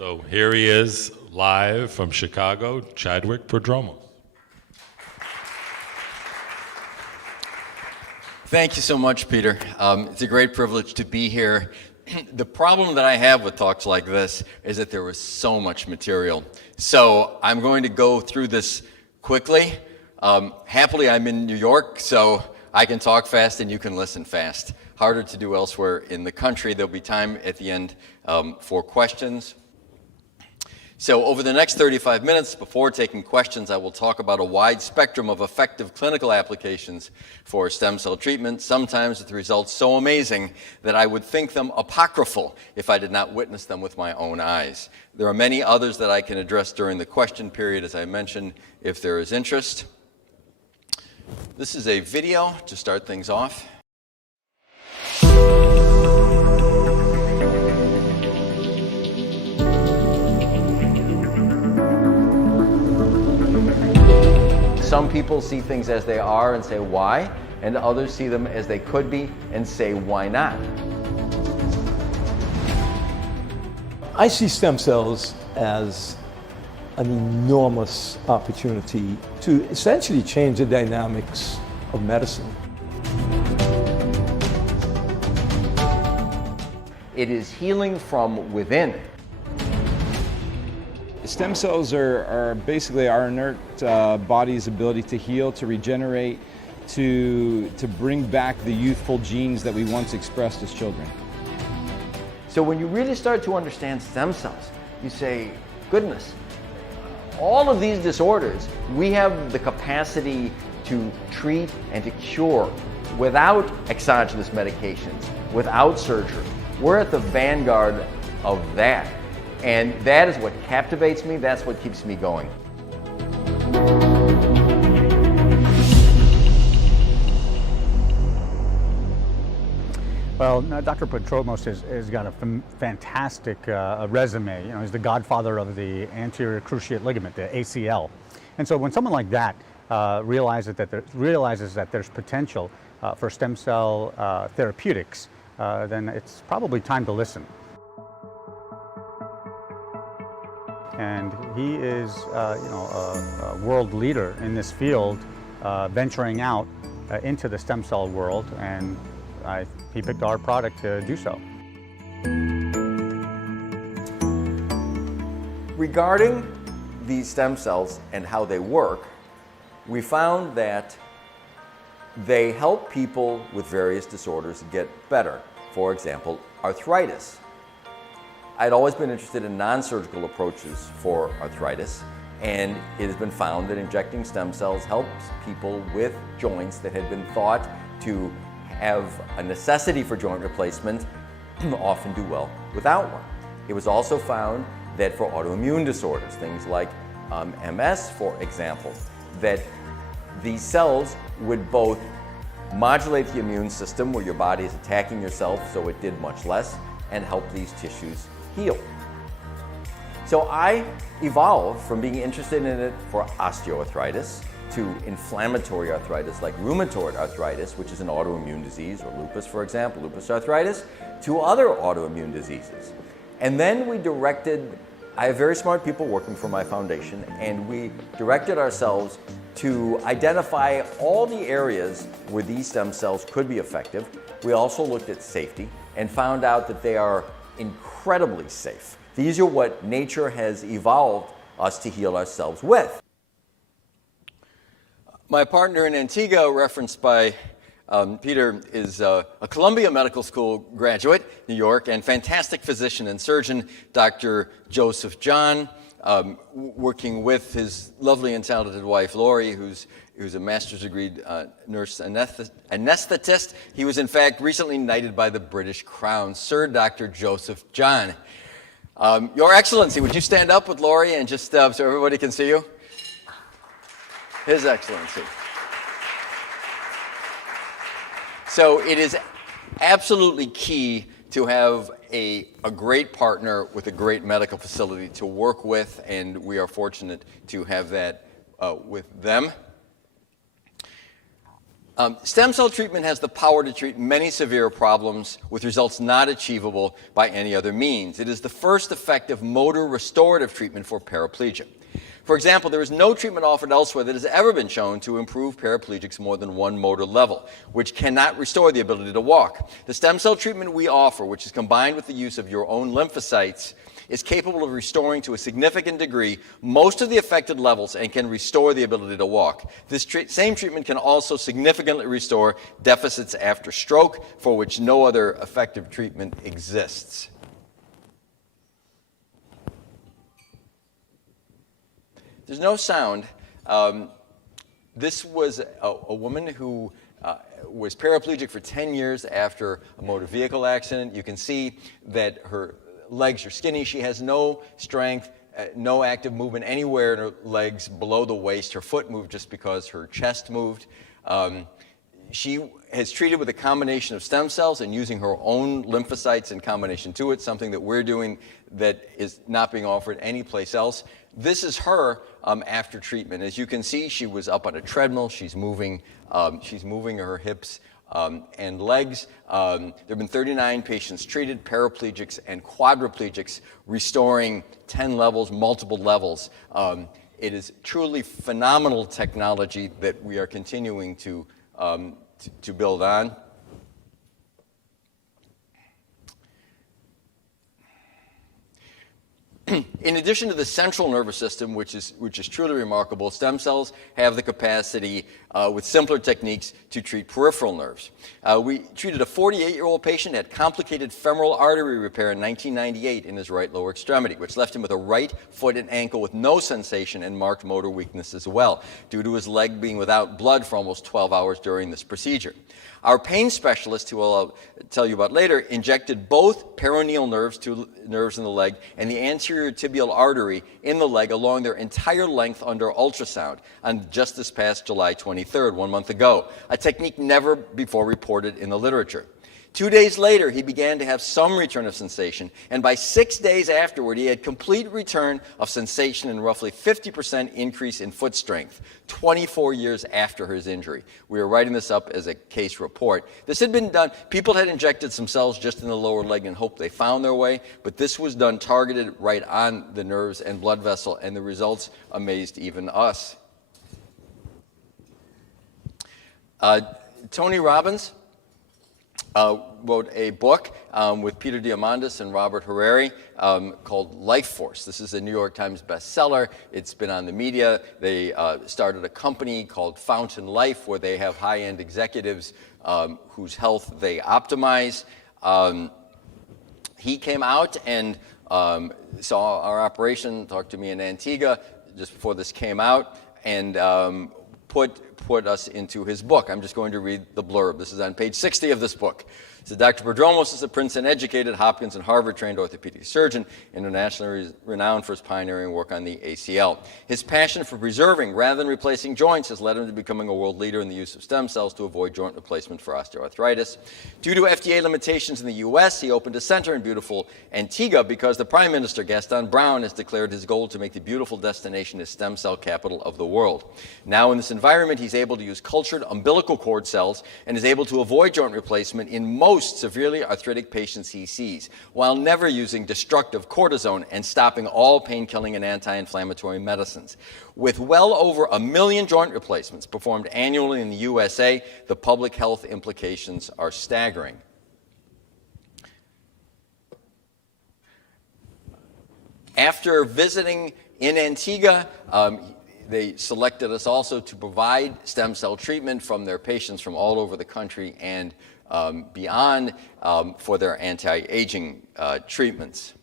So here he is, live from Chicago, Chadwick Prodromos. Thank you so much, Peter. It's a great privilege to be here. The problem that I have with talks like this is that there was so much material. So I'm going to go through this quickly. Happily, I'm in New York, so I can talk fast and you can listen fast. Harder to do elsewhere in the country. There'll be time at the end for questions. So over the next 35 minutes, before taking questions, I will talk about a wide spectrum of effective clinical applications for stem cell treatment, sometimes with results so amazing that I would think them apocryphal if I did not witness them with my own eyes. There are many others that I can address during the question period, as I mentioned, if there is interest. This is a video to start things off. Some people see things as they are and say, why? And others see them as they could be and say, why not? I see stem cells as an enormous opportunity to essentially change the dynamics of medicine. It is healing from within. Stem cells are basically our inert body's ability to heal, to regenerate, to bring back the youthful genes that we once expressed as children. So when you really start to understand stem cells, you say, goodness, all of these disorders, we have the capacity to treat and to cure without exogenous medications, without surgery. We're at the vanguard of that. And that is what captivates me, that's what keeps me going. Well, Dr. Prodromos has got a fantastic resume. You know, he's the godfather of the anterior cruciate ligament, the ACL. And so when someone like that realizes that there's potential for stem cell therapeutics, then it's probably time to listen. And he is, a world leader in this field, venturing out into the stem cell world, and he picked our product to do so. Regarding these stem cells and how they work, we found that they help people with various disorders get better. For example, arthritis. I'd always been interested in non-surgical approaches for arthritis, and it has been found that injecting stem cells helps people with joints that had been thought to have a necessity for joint replacement often do well without one. It was also found that for autoimmune disorders, things like MS, for example, that these cells would both modulate the immune system where your body is attacking yourself so it did much less, and help these tissues heal. So I evolved from being interested in it for osteoarthritis to inflammatory arthritis like rheumatoid arthritis, which is an autoimmune disease, or lupus, for example, lupus arthritis, to other autoimmune diseases. And then I have very smart people working for my foundation, and we directed ourselves to identify all the areas where these stem cells could be effective. We also looked at safety and found out that they are incredibly safe. These are what nature has evolved us to heal ourselves with. My partner in Antigua, referenced by Peter, is a Columbia Medical School graduate, New York, and fantastic physician and surgeon, Dr. Joseph John, working with his lovely and talented wife, Lori, who's a master's degree nurse anesthetist. He was, in fact, recently knighted by the British Crown. Sir Dr. Joseph John. Your Excellency, would you stand up with Lori and just so everybody can see you? His Excellency. So it is absolutely key to have a great partner with a great medical facility to work with, and we are fortunate to have that with them. Stem cell treatment has the power to treat many severe problems with results not achievable by any other means. It is the first effective motor restorative treatment for paraplegia. For example, there is no treatment offered elsewhere that has ever been shown to improve paraplegics more than one motor level, which cannot restore the ability to walk. The stem cell treatment we offer, which is combined with the use of your own lymphocytes, is capable of restoring to a significant degree most of the affected levels and can restore the ability to walk. This same treatment can also significantly restore deficits after stroke, for which no other effective treatment exists. There's no sound. This was a woman who was paraplegic for 10 years after a motor vehicle accident. You can see that her legs are skinny. She has no strength, no active movement anywhere in her legs below the waist. Her foot moved just because her chest moved. She has treated with a combination of stem cells and using her own lymphocytes in combination to it, something that we're doing that is not being offered anyplace else. This is her after treatment. As you can see, she was up on a treadmill. She's moving her hips and legs. There have been 39 patients treated, paraplegics and quadriplegics, restoring 10 levels, multiple levels. It is truly phenomenal technology that we are continuing to build on. In addition to the central nervous system, which is truly remarkable, stem cells have the capacity, with simpler techniques, to treat peripheral nerves. We treated a 48-year-old patient who had complicated femoral artery repair in 1998 in his right lower extremity, which left him with a right foot and ankle with no sensation and marked motor weakness as well, due to his leg being without blood for almost 12 hours during this procedure. Our pain specialist, who I'll tell you about later, injected both peroneal nerves, two nerves in the leg, and the anterior tibial artery in the leg along their entire length under ultrasound on just this past July 23rd, 1 month ago, a technique never before reported in the literature. 2 days later, he began to have some return of sensation, and by 6 days afterward, he had complete return of sensation and roughly 50% increase in foot strength, 24 years after his injury. We are writing this up as a case report. This had been done, people had injected some cells just in the lower leg and hoped they found their way, but this was done targeted right on the nerves and blood vessel, and the results amazed even us. Tony Robbins wrote a book with Peter Diamandis and Robert Harari called Life Force. This is a New York Times bestseller. It's been on the media. They started a company called Fountain Life where they have high-end executives whose health they optimize. He came out and saw our operation, talked to me in Antigua just before this came out, and put us into his book. I'm just going to read the blurb. This is on page 60 of this book. So Dr. Prodromos is a Princeton-educated, Hopkins and Harvard-trained orthopedic surgeon, internationally renowned for his pioneering work on the ACL. His passion for preserving rather than replacing joints has led him to becoming a world leader in the use of stem cells to avoid joint replacement for osteoarthritis. Due to FDA limitations in the U.S., he opened a center in beautiful Antigua because the Prime Minister, Gaston Brown, has declared his goal to make the beautiful destination his stem cell capital of the world. Now in this environment, he's able to use cultured umbilical cord cells and is able to avoid joint replacement in most severely arthritic patients he sees, while never using destructive cortisone and stopping all pain-killing and anti-inflammatory medicines. With well over 1 million joint replacements performed annually in the USA, the public health implications are staggering. After visiting in Antigua, they selected us also to provide stem cell treatment from their patients from all over the country and beyond for their anti-aging treatments.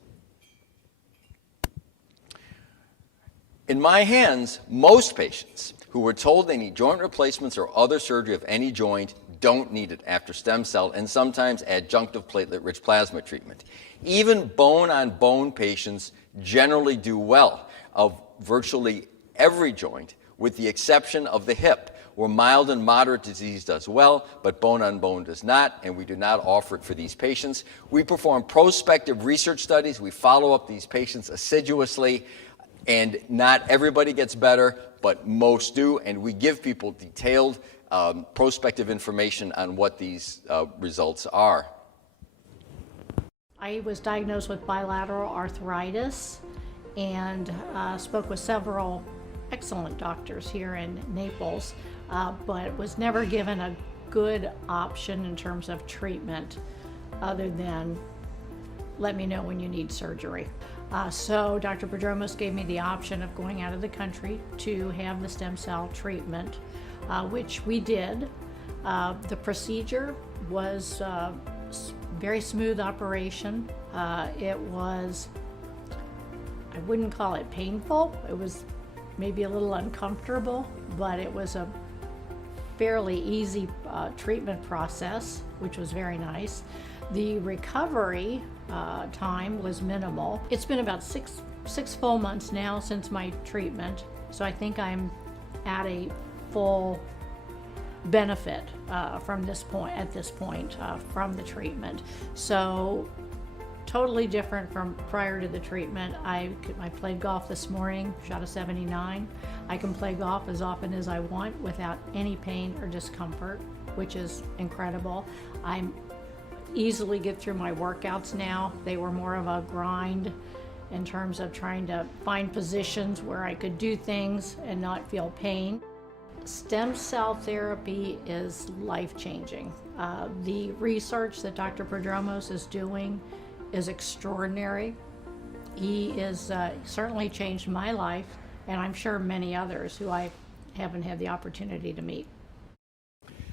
In my hands, most patients who were told they need joint replacements or other surgery of any joint don't need it after stem cell and sometimes adjunctive platelet-rich plasma treatment. Even bone-on-bone patients generally do well of virtually every joint, with the exception of the hip, where mild and moderate disease does well, but bone-on-bone does not, and we do not offer it for these patients. We perform prospective research studies. We follow up these patients assiduously, and not everybody gets better, but most do, and we give people detailed prospective information on what these results are. I was diagnosed with bilateral arthritis and spoke with several excellent doctors here in Naples, but was never given a good option in terms of treatment other than let me know when you need surgery. So Dr. Prodromos gave me the option of going out of the country to have the stem cell treatment, which we did. The procedure was very smooth operation. It was, I wouldn't call it painful. It was maybe a little uncomfortable, but it was a fairly easy treatment process, which was very nice. The recovery time was minimal. It's been about six full months now since my treatment, so I think I'm at a full benefit from this point from the treatment. So totally different from prior to the treatment. I played golf this morning, shot a 79. I can play golf as often as I want without any pain or discomfort, which is incredible. I'm easily get through my workouts now. They were more of a grind in terms of trying to find positions where I could do things and not feel pain. Stem cell therapy is life-changing. The research that Dr. Prodromos is doing is extraordinary. He is certainly changed my life, and I'm sure many others who I haven't had the opportunity to meet.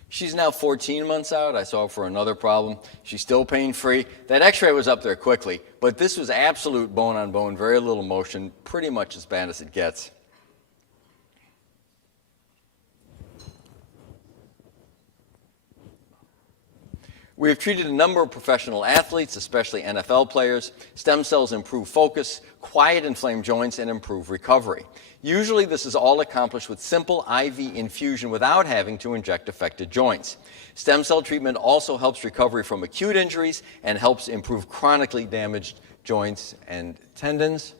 She's now 14 months out. I saw her for another problem. She's still pain-free. That x-ray was up there quickly, but this was absolute bone-on-bone, very little motion, pretty much as bad as it gets. We have treated a number of professional athletes, especially NFL players. Stem cells improve focus, quiet inflamed joints, and improve recovery. Usually this is all accomplished with simple IV infusion without having to inject affected joints. Stem cell treatment also helps recovery from acute injuries and helps improve chronically damaged joints and tendons.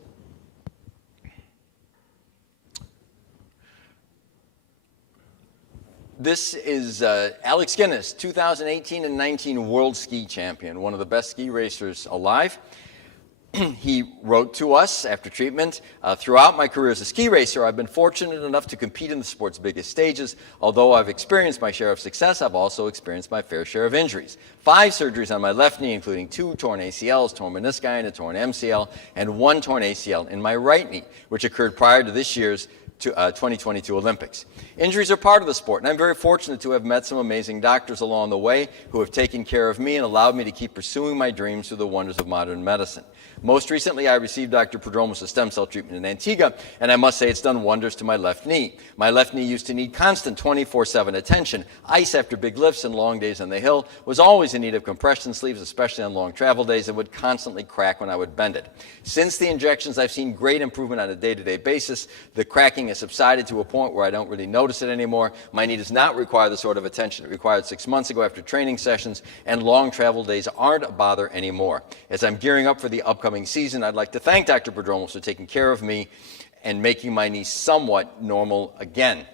This is Alex Guinness, 2018 and 19 world ski champion, one of the best ski racers alive. He wrote to us after treatment, throughout my career as a ski racer, I've been fortunate enough to compete in the sport's biggest stages. Although I've experienced my share of success, I've also experienced my fair share of injuries. 5 surgeries on my left knee, including 2 torn ACLs, torn menisci, and a torn MCL, and 1 torn ACL in my right knee, which occurred prior to this year's 2022 Olympics. Injuries are part of the sport, and I'm very fortunate to have met some amazing doctors along the way who have taken care of me and allowed me to keep pursuing my dreams through the wonders of modern medicine. Most recently, I received Dr. Prodromos' stem cell treatment in Antigua, and I must say it's done wonders to my left knee. My left knee used to need constant 24/7 attention. Ice after big lifts and long days on the hill, was always in need of compression sleeves, especially on long travel days, and would constantly crack when I would bend it. Since the injections, I've seen great improvement on a day-to-day basis. The cracking has subsided to a point where I don't really notice it anymore. My knee does not require the sort of attention it required 6 months ago after training sessions, and long travel days aren't a bother anymore. As I'm gearing up for the upcoming season, I'd like to thank Dr. Prodromos for taking care of me and making my knee somewhat normal again.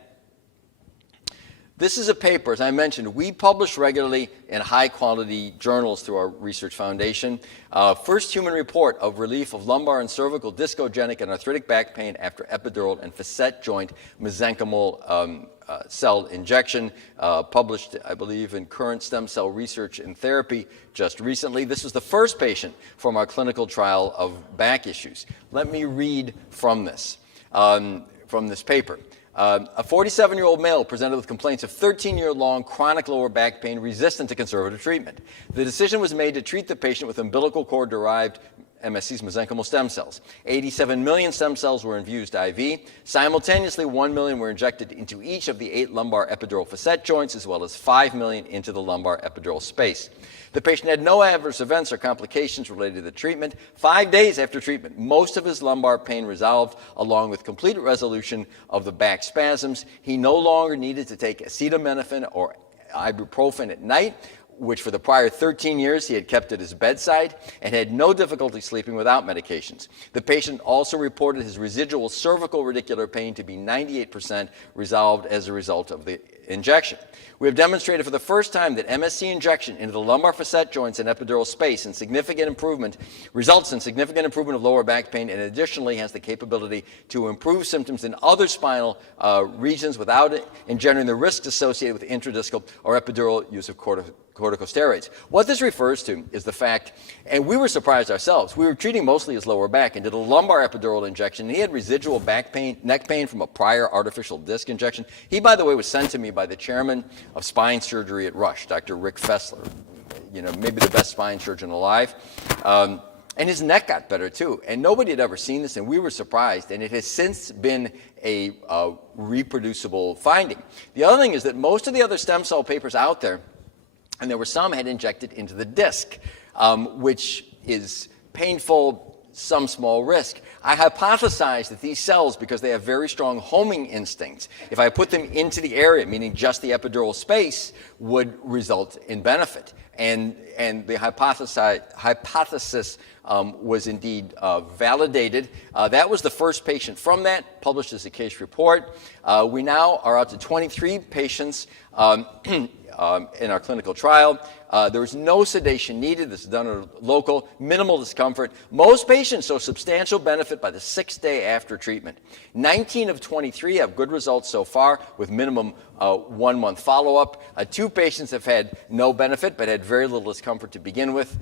This is a paper, as I mentioned, we publish regularly in high-quality journals through our research foundation. First human report of relief of lumbar and cervical discogenic and arthritic back pain after epidural and facet joint mesenchymal cell injection, published, I believe, in Current Stem Cell Research and Therapy just recently. This was the first patient from our clinical trial of back issues. Let me read from this paper. A 47-year-old male presented with complaints of 13-year-long chronic lower back pain resistant to conservative treatment. The decision was made to treat the patient with umbilical cord-derived MSCs, mesenchymal stem cells. 87 million stem cells were infused IV. Simultaneously, 1 million were injected into each of the 8 lumbar epidural facet joints, as well as 5 million into the lumbar epidural space. The patient had no adverse events or complications related to the treatment. 5 days after treatment, most of his lumbar pain resolved, along with complete resolution of the back spasms. He no longer needed to take acetaminophen or ibuprofen at night, which for the prior 13 years he had kept at his bedside and had no difficulty sleeping without medications. The patient also reported his residual cervical radicular pain to be 98% resolved as a result of the injection. We have demonstrated for the first time that MSC injection into the lumbar facet joints and epidural space results in significant improvement of lower back pain, and additionally has the capability to improve symptoms in other spinal regions without engendering the risks associated with intradiscal or epidural use of corticosteroids. What this refers to is the fact, and we were surprised ourselves, we were treating mostly his lower back and did a lumbar epidural injection, and he had residual back pain, neck pain from a prior artificial disc injection. He, by the way, was sent to me by the chairman of spine surgery at Rush, Dr. Rick Fessler, maybe the best spine surgeon alive. And his neck got better too. And nobody had ever seen this, and we were surprised. And it has since been a reproducible finding. The other thing is that most of the other stem cell papers out there, and there were some, had injected into the disc, which is painful, some small risk. I hypothesized that these cells, because they have very strong homing instincts, if I put them into the area, meaning just the epidural space, would result in benefit. And the hypothesis was indeed validated. That was the first patient from that, published as a case report. We now are up to 23 patients in our clinical trial. There was no sedation needed. This is done at local, minimal discomfort. Most patients show substantial benefit by the 6th day after treatment. 19 of 23 have good results so far with minimum 1 month follow-up. 2 patients have had no benefit but had very little discomfort to begin with.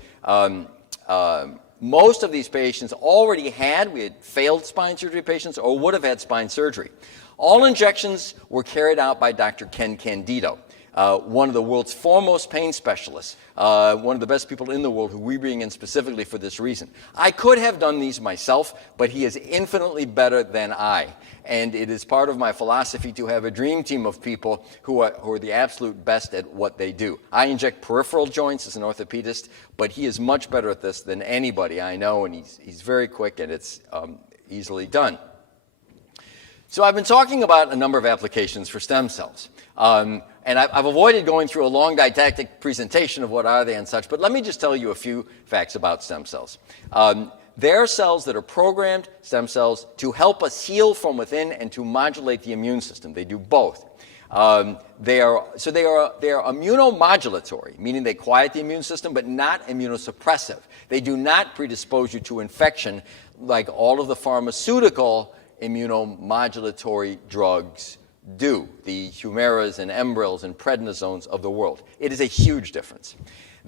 Most of these patients we had failed spine surgery patients or would have had spine surgery. All injections were carried out by Dr. Ken Candido, one of the world's foremost pain specialists, one of the best people in the world who we bring in specifically for this reason. I could have done these myself, but he is infinitely better than I. And it is part of my philosophy to have a dream team of people who are the absolute best at what they do. I inject peripheral joints as an orthopedist, but he is much better at this than anybody I know, and he's very quick, and it's easily done. So I've been talking about a number of applications for stem cells. And I've avoided going through a long didactic presentation of what are they and such, but let me just tell you a few facts about stem cells. They are cells that are programmed stem cells to help us heal from within and to modulate the immune system. They do both. They are immunomodulatory, meaning they quiet the immune system, but not immunosuppressive. They do not predispose you to infection like all of the pharmaceutical immunomodulatory drugs do, the Humiras and Enbrels and prednisones of the world. It is a huge difference.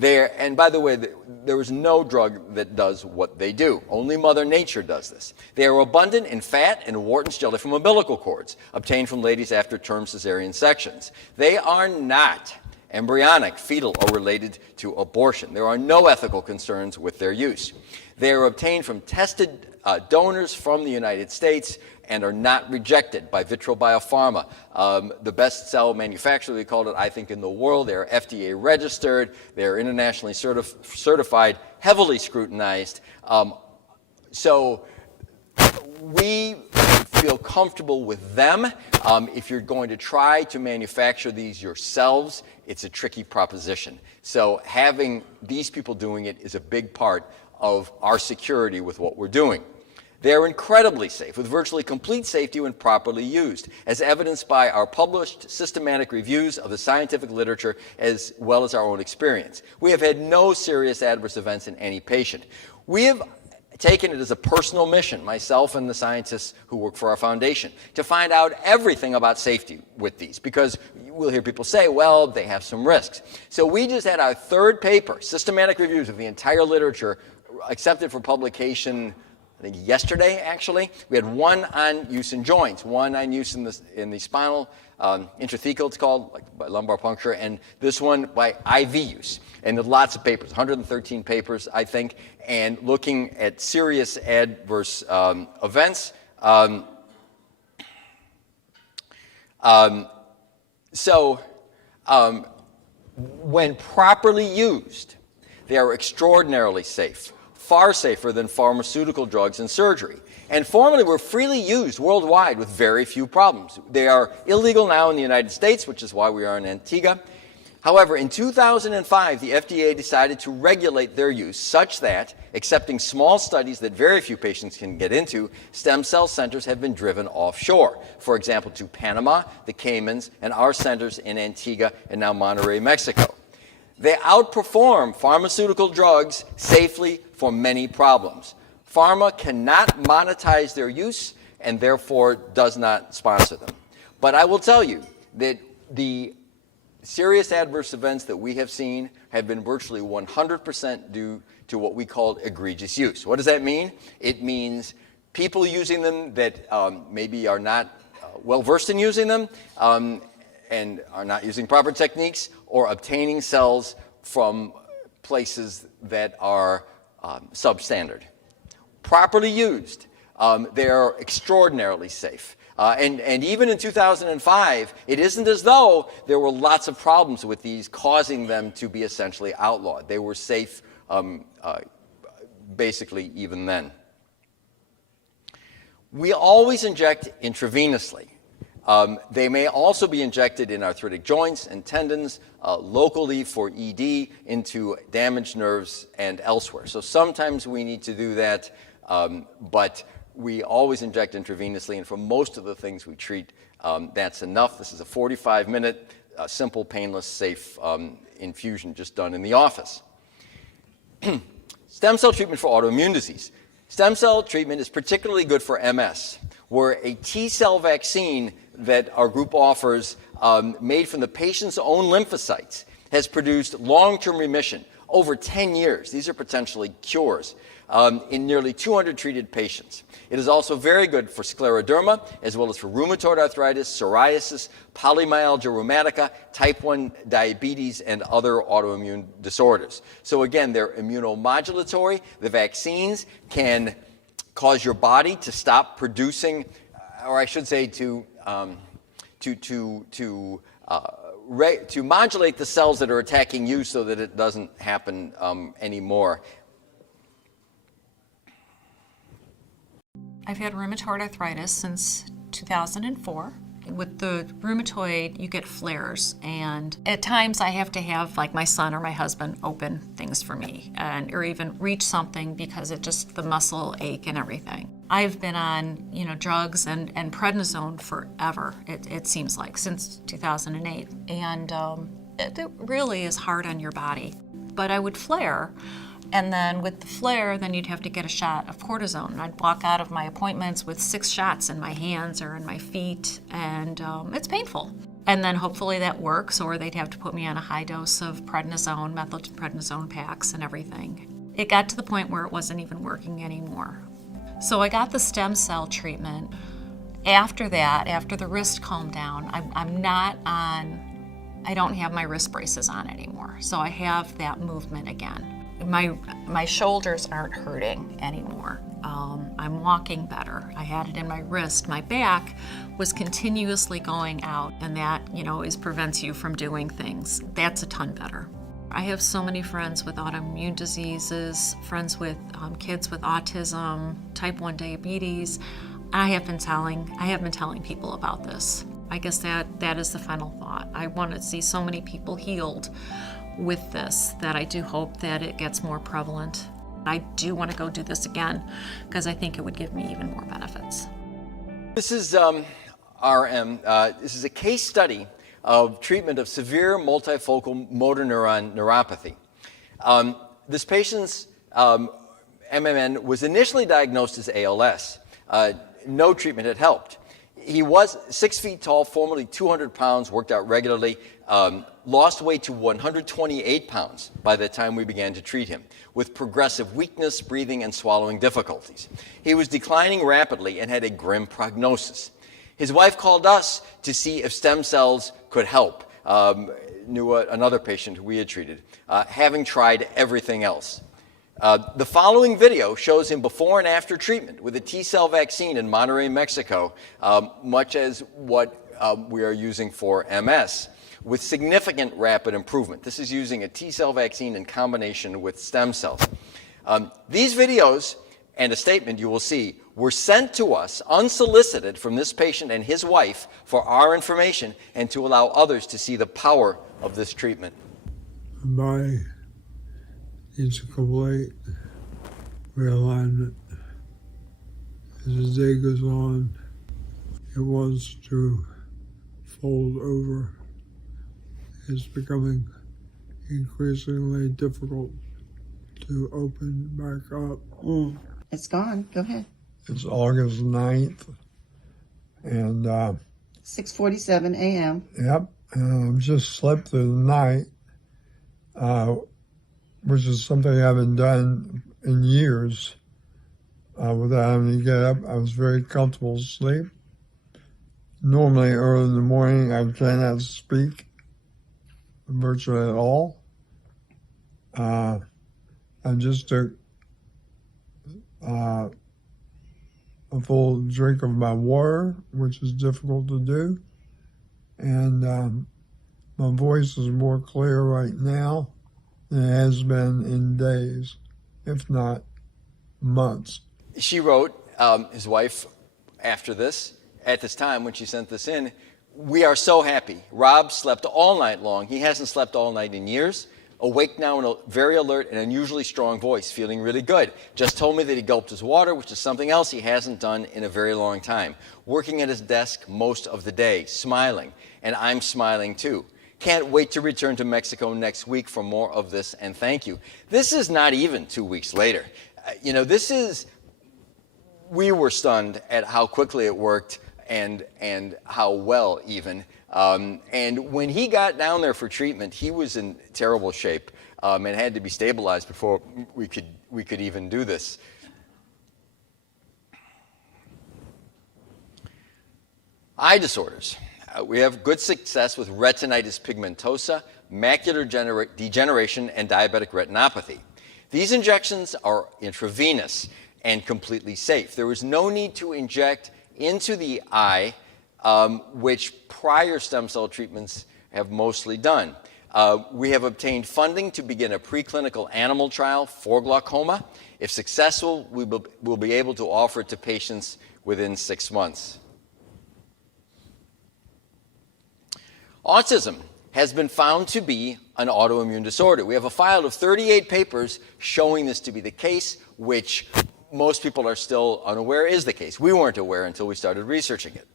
And by the way, there is no drug that does what they do. Only Mother Nature does this. They are abundant in fat and Wharton's jelly from umbilical cords, obtained from ladies after term cesarean sections. They are not embryonic, fetal, or related to abortion. There are no ethical concerns with their use. They are obtained from tested donors from the United States and are not rejected by Vitro Biopharma, the best cell manufacturer, we called it, I think, in the world. They are FDA registered. They are internationally certified, heavily scrutinized. So we feel comfortable with them. If you're going to try to manufacture these yourselves, it's a tricky proposition. So having these people doing it is a big part of our security with what we're doing. They are incredibly safe, with virtually complete safety when properly used, as evidenced by our published systematic reviews of the scientific literature as well as our own experience. We have had no serious adverse events in any patient. We have taken it as a personal mission, myself and the scientists who work for our foundation, to find out everything about safety with these, because we'll hear people say, well, they have some risks. So we just had our 3rd paper, systematic reviews of the entire literature, accepted for publication I think yesterday, actually. We had one on use in joints, one on use in the spinal intrathecal, it's called, like by lumbar puncture, and this one by IV use. And lots of papers, 113 papers, I think, and looking at serious adverse events. When properly used, they are extraordinarily safe, far safer than pharmaceutical drugs and surgery, and formerly were freely used worldwide with very few problems. They are illegal now in the United States, which is why we are in Antigua. However, in 2005, the FDA decided to regulate their use such that, accepting small studies that very few patients can get into, stem cell centers have been driven offshore. For example, to Panama, the Caymans, and our centers in Antigua and now Monterrey, Mexico. They outperform pharmaceutical drugs safely for many problems. Pharma cannot monetize their use and therefore does not sponsor them. But I will tell you that the serious adverse events that we have seen have been virtually 100% due to what we call egregious use. What does that mean? It means people using them that maybe are not well versed in using them and are not using proper techniques, or obtaining cells from places that are substandard. Properly used, they are extraordinarily safe. And even in 2005, it isn't as though there were lots of problems with these causing them to be essentially outlawed. They were safe basically even then. We always inject intravenously. They may also be injected in arthritic joints and tendons, locally for ED, into damaged nerves and elsewhere. So sometimes we need to do that, but we always inject intravenously, and for most of the things we treat, that's enough. This is a 45-minute, simple, painless, safe infusion just done in the office. Stem cell treatment for autoimmune disease. Stem cell treatment is particularly good for MS, where a T-cell vaccine that our group offers, made from the patient's own lymphocytes, has produced long-term remission over 10 years. These are potentially cures in nearly 200 treated patients. It is also very good for scleroderma, as well as for rheumatoid arthritis, psoriasis, polymyalgia rheumatica, type 1 diabetes, and other autoimmune disorders. So again, they're immunomodulatory. The vaccines can cause your body to stop producing, or I should say to modulate the cells that are attacking you so that it doesn't happen anymore. I've had rheumatoid arthritis since 2004. With the rheumatoid, you get flares, and at times I have to have like my son or my husband open things for me, or even reach something because it just, the muscle ache and everything. I've been on, drugs and prednisone forever, it seems like, since 2008, and it really is hard on your body. But I would flare, and then with the flare, then you'd have to get a shot of cortisone. And I'd walk out of my appointments with 6 shots in my hands or in my feet, and it's painful. And then hopefully that works, or they'd have to put me on a high dose of prednisone, methylprednisone packs and everything. It got to the point where it wasn't even working anymore. So I got the stem cell treatment. After that, after the wrist calmed down, I don't have my wrist braces on anymore. So I have that movement again. My shoulders aren't hurting anymore. I'm walking better. I had it in my wrist. My back was continuously going out, and that, prevents you from doing things. That's a ton better. I have so many friends with autoimmune diseases, friends with kids with autism, type 1 diabetes. I have been telling people about this. I guess that is the final thought. I want to see so many people healed with this that I do hope that it gets more prevalent. I do want to go do this again because I think it would give me even more benefits. This is this is a case study of treatment of severe multifocal motor neuron neuropathy. This patient's MMN was initially diagnosed as ALS. No treatment had helped. He was 6 feet tall, formerly 200 pounds, worked out regularly, lost weight to 128 pounds by the time we began to treat him, with progressive weakness, breathing, and swallowing difficulties. He was declining rapidly and had a grim prognosis. His wife called us to see if stem cells could help, knew another patient who we had treated, having tried everything else. The following video shows him before and after treatment with a T-cell vaccine in Monterrey, Mexico, much as what we are using for MS, with significant rapid improvement. This is using a T-cell vaccine in combination with stem cells. These videos and a statement you will see were sent to us unsolicited from this patient and his wife for our information and to allow others to see the power of this treatment. My body needs a complete realignment. As the day goes on, it wants to fold over. It's becoming increasingly difficult to open back up. It's gone. Go ahead. It's August 9th, and 6:47 a.m. yep, just slept through the night, which is something I haven't done in years without having to get up. I was very comfortable to sleep. Normally early in the morning, I cannot speak virtually at all. I just took a full drink of my water, which is difficult to do. And my voice is more clear right now than it has been in days, if not months. She wrote, his wife, after this, at this time when she sent this in, "We are so happy. Rob slept all night long. He hasn't slept all night in years. Awake now in a very alert and unusually strong voice, feeling really good. Just told me that he gulped his water, which is something else he hasn't done in a very long time. Working at his desk most of the day, smiling, and I'm smiling too. Can't wait to return to Mexico next week for more of this, and thank you." This is not even 2 weeks later. We were stunned at how quickly it worked and how well even. And when he got down there for treatment, he was in terrible shape and had to be stabilized before we could even do this. Eye disorders. We have good success with retinitis pigmentosa, macular degeneration, and diabetic retinopathy. These injections are intravenous and completely safe. There is no need to inject into the eye, which prior stem cell treatments have mostly done. We have obtained funding to begin a preclinical animal trial for glaucoma. If successful, we will be able to offer it to patients within 6 months. Autism has been found to be an autoimmune disorder. We have a file of 38 papers showing this to be the case, which most people are still unaware is the case. We weren't aware until we started researching it.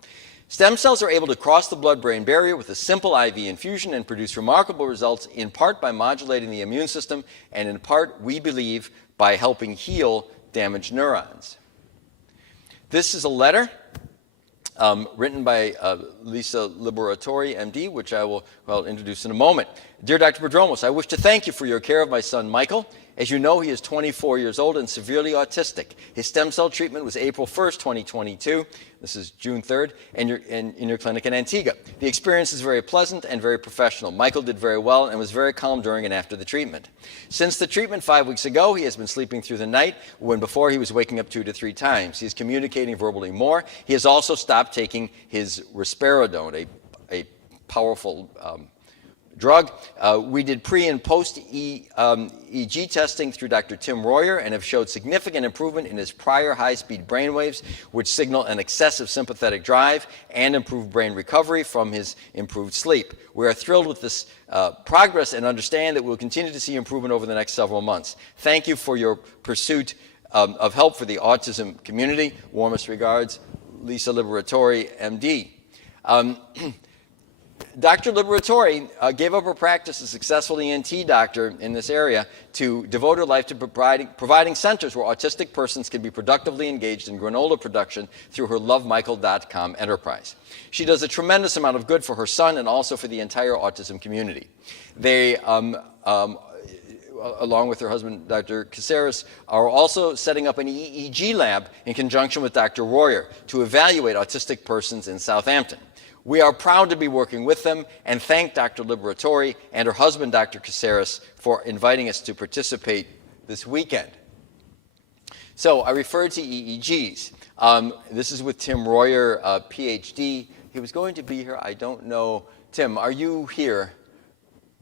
Stem cells are able to cross the blood-brain barrier with a simple IV infusion and produce remarkable results, in part by modulating the immune system, and in part, we believe, by helping heal damaged neurons. This is a letter written by Lisa Liberatori, MD, which I will introduce in a moment. "Dear Dr. Prodromos, I wish to thank you for your care of my son, Michael. As you know, he is 24 years old and severely autistic. His stem cell treatment was April 1st, 2022. This is June 3rd, and in your clinic in Antigua. The experience is very pleasant and very professional. Michael did very well and was very calm during and after the treatment. Since the treatment 5 weeks ago, he has been sleeping through the night, when before he was waking up 2 to 3 times. He is communicating verbally more. He has also stopped taking his risperidone, a powerful drug. We did pre and post EEG testing through Dr. Tim Royer and have showed significant improvement in his prior high-speed brainwaves, which signal an excessive sympathetic drive and improved brain recovery from his improved sleep. We are thrilled with this progress and understand that we'll continue to see improvement over the next several months. Thank you for your pursuit of help for the autism community. Warmest regards, Lisa Liberatori, MD." Dr. Liberatori gave up her practice as a successful ENT doctor in this area to devote her life to providing centers where autistic persons can be productively engaged in granola production through her lovemichael.com enterprise. She does a tremendous amount of good for her son and also for the entire autism community. They, along with her husband, Dr. Caceres, are also setting up an EEG lab in conjunction with Dr. Royer to evaluate autistic persons in Southampton. We are proud to be working with them and thank Dr. Liberatori and her husband, Dr. Caceres, for inviting us to participate this weekend. So I referred to EEGs. This is with Tim Royer, PhD. He was going to be here. I don't know. Tim, are you here?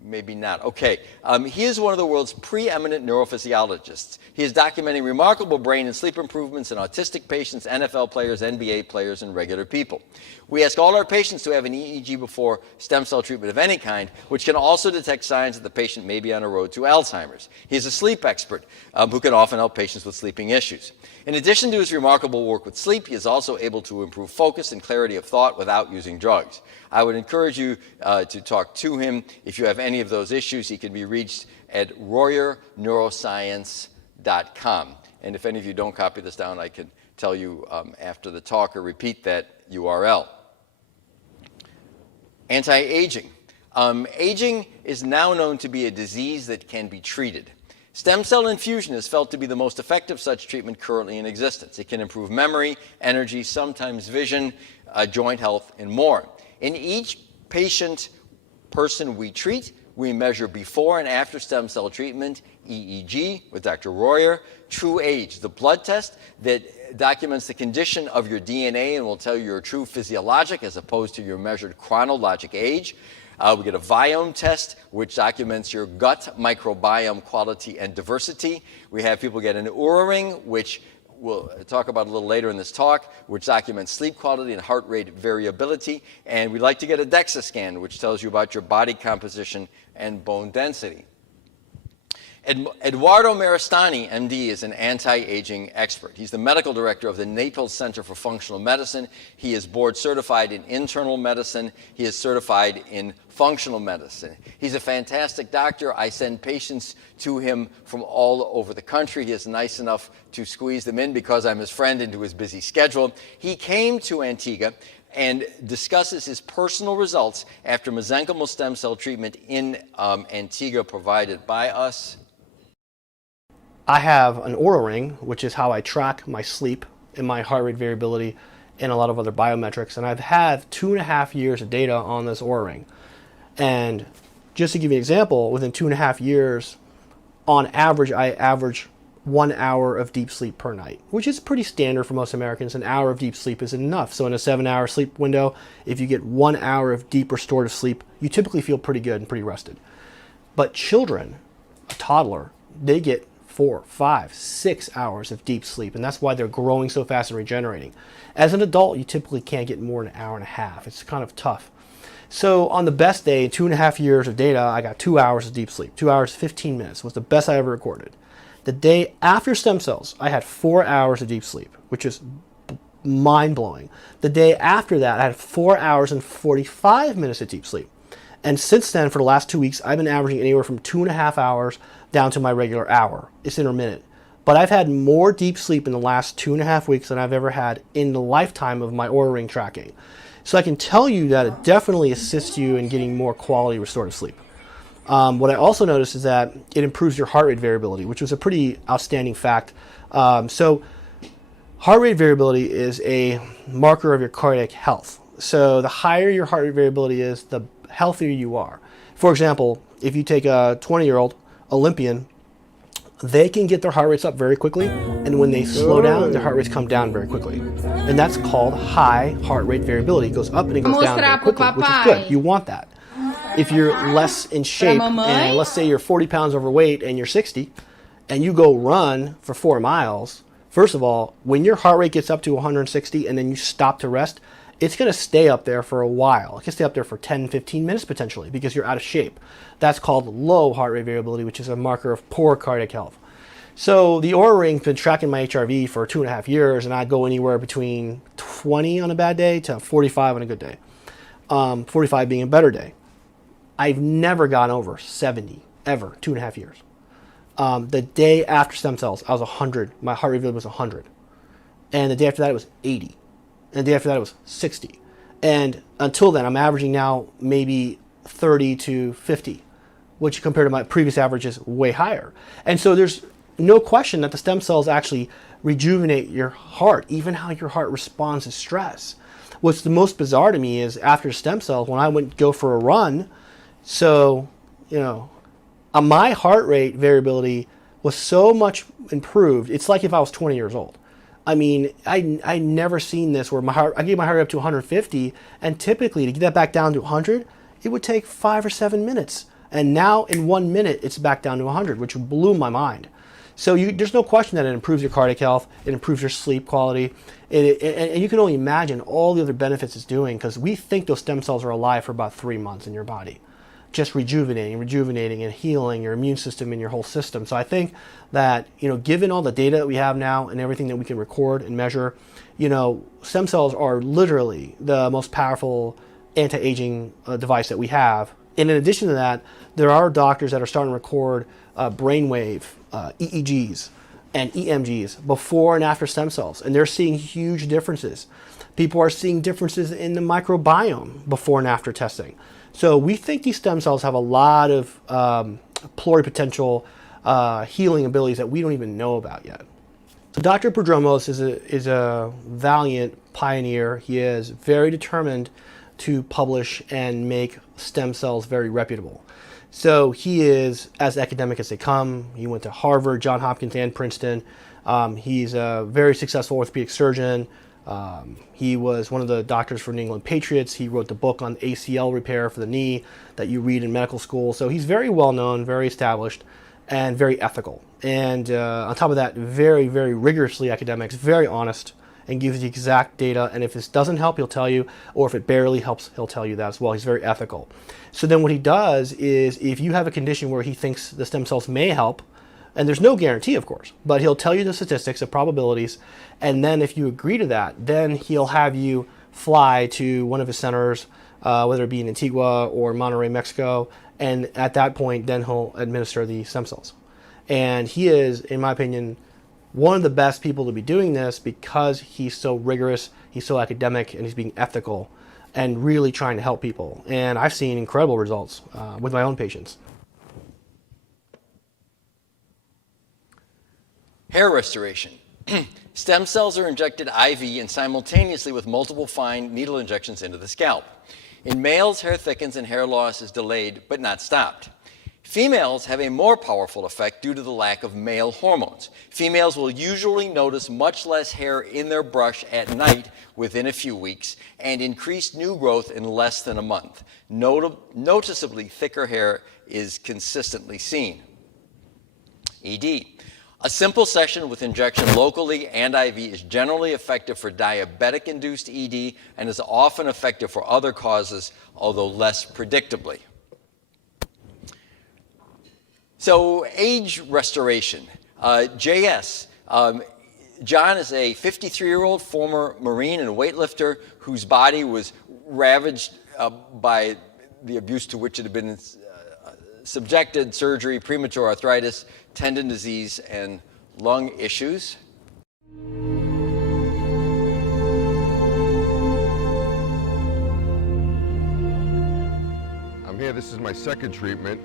Maybe not. Okay. He is one of the world's preeminent neurophysiologists. He is documenting remarkable brain and sleep improvements in autistic patients, NFL players, NBA players, and regular people. We ask all our patients to have an EEG before stem cell treatment of any kind, which can also detect signs that the patient may be on a road to Alzheimer's. He is a sleep expert who can often help patients with sleeping issues. In addition to his remarkable work with sleep, he is also able to improve focus and clarity of thought without using drugs. I would encourage you to talk to him if you have any of those issues. He can be reached at royerneuroscience.com. And if any of you don't copy this down, I can tell you after the talk or repeat that URL. Anti-aging. Aging is now known to be a disease that can be treated. Stem cell infusion is felt to be the most effective such treatment currently in existence. It can improve memory, energy, sometimes vision, joint health, and more. In each person we treat, we measure before and after stem cell treatment, EEG with Dr. Royer, true age, the blood test that documents the condition of your DNA and will tell you your true physiologic as opposed to your measured chronologic age. We get a Viome test, which documents your gut microbiome quality and diversity. We have people get an Oura ring, which we'll talk about a little later in this talk, which documents sleep quality and heart rate variability. And we like to get a DEXA scan, which tells you about your body composition and bone density. Eduardo Maristani, MD, is an anti-aging expert. He's the medical director of the Naples Center for Functional Medicine. He is board certified in internal medicine. He is certified in functional medicine. He's a fantastic doctor. I send patients to him from all over the country. He is nice enough to squeeze them in because I'm his friend into his busy schedule. He came to Antigua and discusses his personal results after mesenchymal stem cell treatment in Antigua provided by us. I have an Oura ring, which is how I track my sleep and my heart rate variability and a lot of other biometrics. And I've had 2.5 years of data on this Oura ring. And just to give you an example, within 2.5 years, on average, I average 1 hour of deep sleep per night, which is pretty standard for most Americans. An hour of deep sleep is enough. So in a 7-hour sleep window, if you get 1 hour of deep restorative sleep, you typically feel pretty good and pretty rested. But children, a toddler, they get 4, 5, 6 hours of deep sleep, and that's why they're growing so fast and regenerating. As an adult, you typically can't get more than an hour and a half. It's kind of tough. So on the best day, 2.5 years of data, I got 2 hours of deep sleep. 2 hours, 15 minutes was the best I ever recorded. The day after stem cells, I had 4 hours of deep sleep, which is mind-blowing. The day after that, I had 4 hours and 45 minutes of deep sleep. And since then, for the last 2 weeks, I've been averaging anywhere from 2.5 hours down to my regular hour. It's intermittent. But I've had more deep sleep in the last 2.5 weeks than I've ever had in the lifetime of my Oura ring tracking. So I can tell you that it definitely assists you in getting more quality restorative sleep. What I also noticed is that it improves your heart rate variability, which was a pretty outstanding fact. So heart rate variability is a marker of your cardiac health. So the higher your heart rate variability is, the healthier you are. For example, if you take a 20-year-old Olympian, they can get their heart rates up very quickly, and when they slow down, their heart rates come down very quickly. And that's called high heart rate variability. It goes up and it goes down very quickly, which is good. You want that. If you're less in shape, and let's say you're 40 pounds overweight and you're 60, and you go run for 4 miles, first of all, when your heart rate gets up to 160 and then you stop to rest, it's going to stay up there for a while. It can stay up there for 10, 15 minutes potentially because you're out of shape. That's called low heart rate variability, which is a marker of poor cardiac health. So the Oura ring's been tracking my HRV for 2.5 years, and I go anywhere between 20 on a bad day to 45 on a good day. 45 being a better day. I've never gone over 70, ever, 2.5 years. The day after stem cells, I was 100. My heart rate variability was 100. And the day after that, it was 80. And the day after that, it was 60. And until then, I'm averaging now maybe 30 to 50, which compared to my previous average is way higher. And so there's no question that the stem cells actually rejuvenate your heart, even how your heart responds to stress. What's the most bizarre to me is after stem cells, when I went to go for a run, so, my heart rate variability was so much improved. It's like if I was 20 years old. I mean, I never seen this where I get my heart rate up to 150, and typically to get that back down to 100, it would take 5 or 7 minutes. And now in 1 minute, it's back down to 100, which blew my mind. So there's no question that it improves your cardiac health, it improves your sleep quality, and you can only imagine all the other benefits it's doing, because we think those stem cells are alive for about 3 months in your body, just rejuvenating and healing your immune system and your whole system. So I think that, given all the data that we have now and everything that we can record and measure, stem cells are literally the most powerful anti-aging device that we have. And in addition to that, there are doctors that are starting to record brainwave EEGs and EMGs before and after stem cells, and they're seeing huge differences. People are seeing differences in the microbiome before and after testing. So we think these stem cells have a lot of pluripotential healing abilities that we don't even know about yet. So Dr. Prodromos is a valiant pioneer. He is very determined to publish and make stem cells very reputable. So he is as academic as they come. He went to Harvard, Johns Hopkins, and Princeton. He's a very successful orthopedic surgeon. He was one of the doctors for New England Patriots. He wrote the book on ACL repair for the knee that you read in medical school. So he's very well known, very established, and very ethical. And on top of that, very, very rigorously academic, very honest, and gives you exact data. And if this doesn't help, he'll tell you, or if it barely helps, he'll tell you that as well. He's very ethical. So then what he does is, if you have a condition where he thinks the stem cells may help, and there's no guarantee, of course, but he'll tell you the statistics, the probabilities, and then if you agree to that, then he'll have you fly to one of his centers, whether it be in Antigua or Monterrey, Mexico, and at that point, then he'll administer the stem cells. And he is, in my opinion, one of the best people to be doing this, because he's so rigorous, he's so academic, and he's being ethical and really trying to help people. And I've seen incredible results with my own patients. Hair restoration. Stem cells are injected IV and simultaneously with multiple fine needle injections into the scalp. In males, hair thickens and hair loss is delayed but not stopped. Females have a more powerful effect due to the lack of male hormones. Females will usually notice much less hair in their brush at night within a few weeks, and increased new growth in less than a month. Noticeably thicker hair is consistently seen. ED. A simple session with injection locally and IV is generally effective for diabetic-induced ED and is often effective for other causes, although less predictably. So, age restoration. JS. John is a 53-year-old former Marine and weightlifter whose body was ravaged by the abuse to which it had been subjected, surgery, premature arthritis, tendon disease, and lung issues. I'm here. This is my second treatment.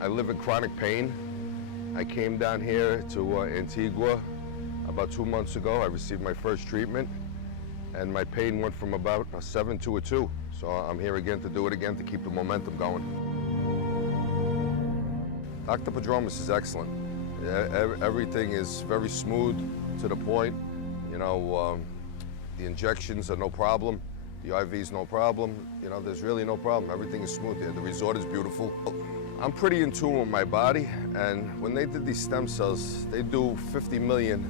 I live in chronic pain. I came down here to Antigua about 2 months ago. I received my first treatment, and my pain went from about a 7 to a 2. So I'm here again to do it again to keep the momentum going. Dr. Prodromos is excellent. Everything is very smooth, to the point. The injections are no problem. The IV is no problem. There's really no problem. Everything is smooth here. The resort is beautiful. I'm pretty in tune with my body, and when they did these stem cells, they do 50 million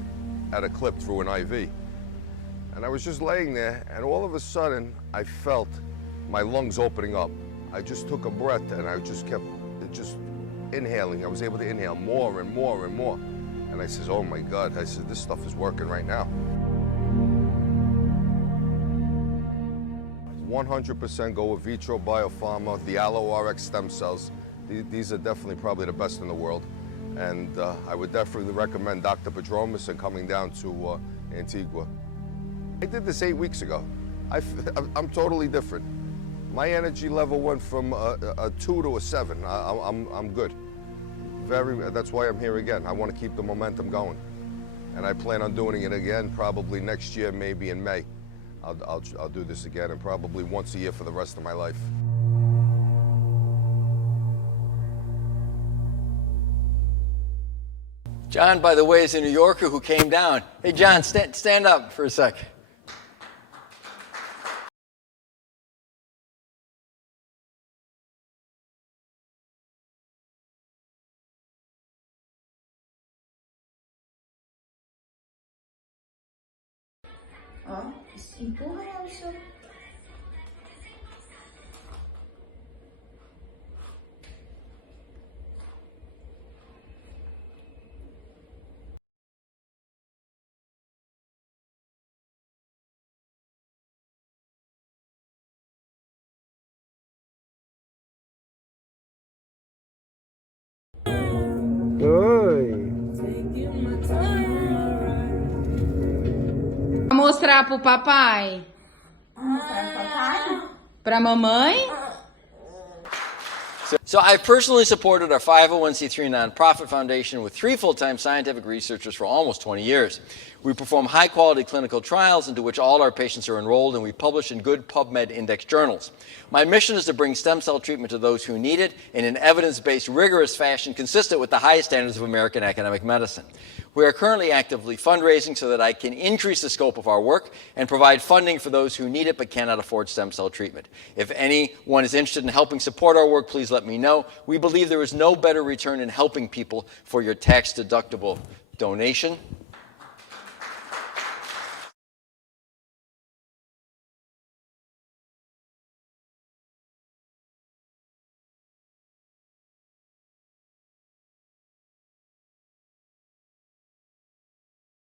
at a clip through an IV. And I was just laying there, and all of a sudden, I felt my lungs opening up. I just took a breath, and I just kept inhaling. I was able to inhale more and more and more. And I says, oh my God, I said, this stuff is working right now. 100% go with Vitro Biopharma, the AlloRx stem cells. These are definitely probably the best in the world. And I would definitely recommend Dr. Prodromos and coming down to Antigua. I did this 8 weeks ago. I'm totally different. My energy level went from a 2 to a 7. I'm good. That's why I'm here again. I want to keep the momentum going. And I plan on doing it again probably next year, maybe in May. I'll do this again, and probably once a year for the rest of my life. John, by the way, is a New Yorker who came down. Hey, John, stand up for a sec. Mostrar pro papai? Pra mamãe? So I've personally supported our 501c3 nonprofit foundation with 3 full-time scientific researchers for almost 20 years. We perform high-quality clinical trials into which all our patients are enrolled, and we publish in good PubMed index journals. My mission is to bring stem cell treatment to those who need it in an evidence-based, rigorous fashion consistent with the highest standards of American academic medicine. We are currently actively fundraising so that I can increase the scope of our work and provide funding for those who need it but cannot afford stem cell treatment. If anyone is interested in helping support our work, please let me know. We believe there is no better return in helping people for your tax-deductible donation.